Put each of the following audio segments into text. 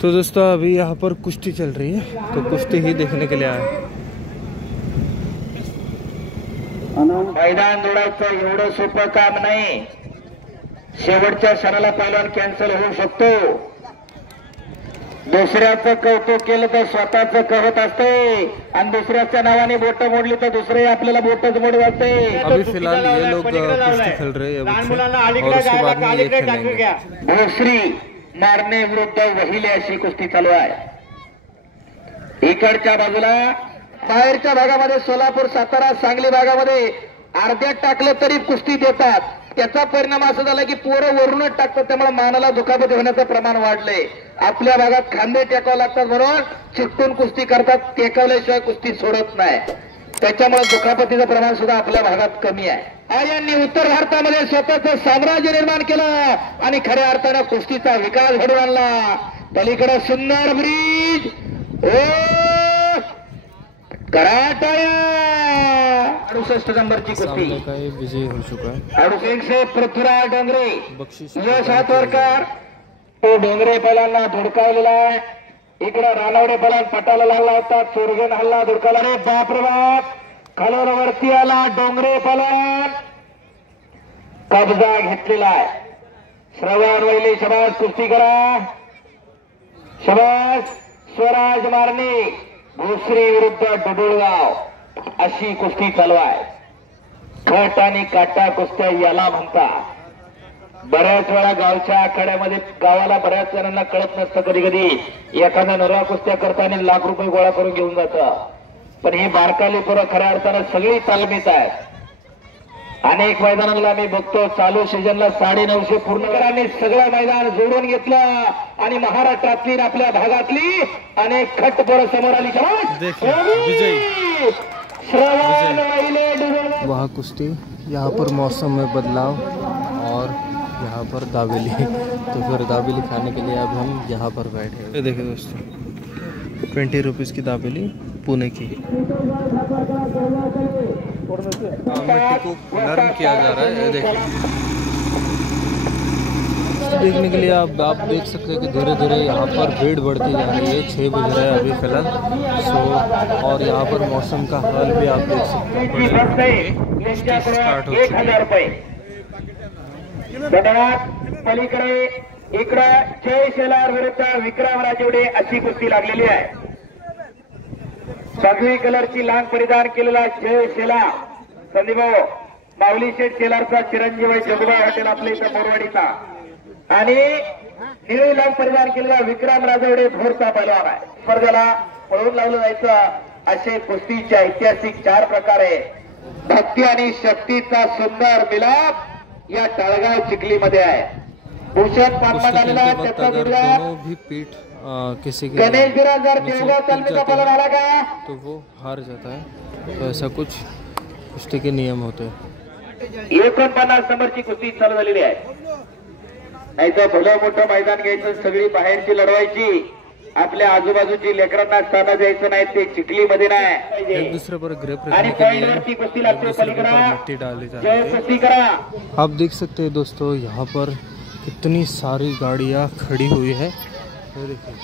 तो दोस्तों अभी यहाँ पर कुश्ती चल रही है, तो कुश्ती ही देखने के लिए आए। मैदान जोडायचं एवढं सोपं काम नाही। शेवटच्या क्षणाला पहिलवान कॅन्सल होऊ शकतो। दुसऱ्याचं कौतुक केलं तर स्वतःचं कहत असते आणि दुसऱ्याच्या नावाने बोट मोडली तर दुसरे आपल्याला बोटच मोडत असते। अभी फिलहाल ये लोग कुश्ती खेल रहे हैं और उसके बाद में ये खेलेंगे। भोसरी मारणे विरुद्ध वहिले अशी कुस्ती चालू आहे। इकडच्या बाजूला बाहेरच्या भागामध्ये सोलापूर, सातारा, सांगली भागामध्ये अर्ध्यात टाकलं तरी कुस्ती देतात। त्याचा परिणाम असा झाला की पोरं वरूनच टाकतात, त्यामुळे मानाला दुखापत होण्याचं प्रमाण वाढलंय। आपल्या भागात खांदे टेकावं लागतात, बरोबर चिकटून कुस्ती करतात, टेकवल्याशिवाय कुस्ती सोडत नाही। त्याच्यामुळे दुखापतीचं प्रमाण सुद्धा आपल्या भागात कमी आहे। आर्यांनी उत्तर भारतामध्ये स्वतःचं साम्राज्य निर्माण केलं आणि खऱ्या अर्थानं कुस्तीचा विकास घडवून आणला। पलीकडे सुंदर ब्रिज कराटाया 68 नंबरची कुस्ती विजय हो चुका है। 68 पृथ्वीराज डोंगरे, बक्षीस यश हातवरकर तो डोंगरे बैलांना धुडकावलेला आहे। इकडे रानवडे बैलांना पटाला लागला होता, चोरगेन हल्ला धुडकावला। रे बाप रे बाप, खालून वरती आला डोंगरे बैलांना कब्जा घेतलेला आहे। श्रवण वैली शबास कुस्ती करा, शबास स्वराज मारणे भोसरी विरुद्ध डुबुळगाव अशी कुस्ती चालू आहे। खट आणि काटा कुस्त्या याला म्हणतात। बऱ्याच वेळा गावच्या आखाड्यामध्ये गावाला बऱ्याच जणांना कळत नसतं, कधी कधी एखादा नरवा कुस्त्या करताना लाख रुपये गोळा करून घेऊन जातं, पण ही बारकाली पोरं खऱ्या अर्थानं सगळी तालमीत आहेत। अनेक मैदानाला मी बघतो चालू सीझनला 950 पूर्णकरांनी सगळं मैदान जोडून घेतलं आणि महाराष्ट्रातली आपल्या भागातली अनेक खट पोरं समोर आली। वहाँ कुश्ती, यहाँ पर मौसम में बदलाव और यहाँ पर दाबेली। तो फिर दाबेली खाने के लिए अब हम यहाँ पर बैठे हैं। ये देखिए दोस्तों 20 रुपीज़ की दाबेली पुणे की। मिट्टी को नरम किया जा रहा है। ये देखिए देखने के लिए आप देख सकते हैं कि धीरे धीरे यहाँ पर भीड़ बढ़ती जा रही है। 6 बज रहा है अभी फिलहाल। और यहाँ पर मौसम का हाल भी आप देख सकते हैं। स्टार्ट हो चुकी है। धन्यवाद। पलीकडे इकडे जय शेलार विरुद्ध विक्रम राजवडे अशी कुस्ती लागलेली आहे। सगळी कलरची लांग परिधान केलेला जय शेलार संदीप माऊली शेठ शेलारचा चिरंजीव जगुबा हॉटेल आपल्या इथं मोरवाडीचा आणि निळी लांग परिधान केलेला विक्रम राजवडे भोरचा पैलवान आहे। स्पर्धेला पळून लावलं जायचं असे कुस्तीचे ऐतिहासिक 4 प्रकार आहे। भक्ती आणि शक्तीचा सुंदर मिलाप या तळगाव चिखलीमध्ये आहे। भूषण पानमन आलेला त्याचा किसी के गणेश गिरा जर देवगाव तालमीचा पलट आला का तो वो हार जाता है। तो ऐसा कुछ कुश्ती के नियम होते हैं। 49 नंबरची कुस्ती चालू झालेली आहे। नाही तर भलं मोठं मैदान घ्यायचं, सगळी बाहेरची लढवायची, आपल्या आजूबाजूची लेकरांना स्थान द्यायचं नाही, ते चिखलीमध्ये नाही। एक दूसरे पर ग्रेप आणि पॉइंटवरती कुस्ती लागते। मिट्टी डाली जाती जय कुस्ती करा। आप देख सकते हैं दोस्तों यहाँ पर कितनी सारी गाड़ियाँ खड़ी हुई है। देखिए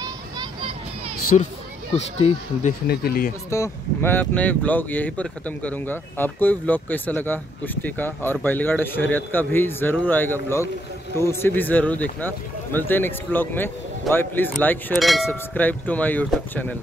सिर्फ कुश्ती देखने के लिए। दोस्तों मैं अपने व्लॉग यहीं पर ख़त्म करूंगा। आपको ये व्लॉग कैसा लगा कुश्ती का और बैलगाड़ा शर्यत का भी ज़रूर आएगा व्लॉग, तो उसे भी ज़रूर देखना। मिलते हैं नेक्स्ट व्लॉग में। Bye. Please like share and subscribe to my YouTube channel.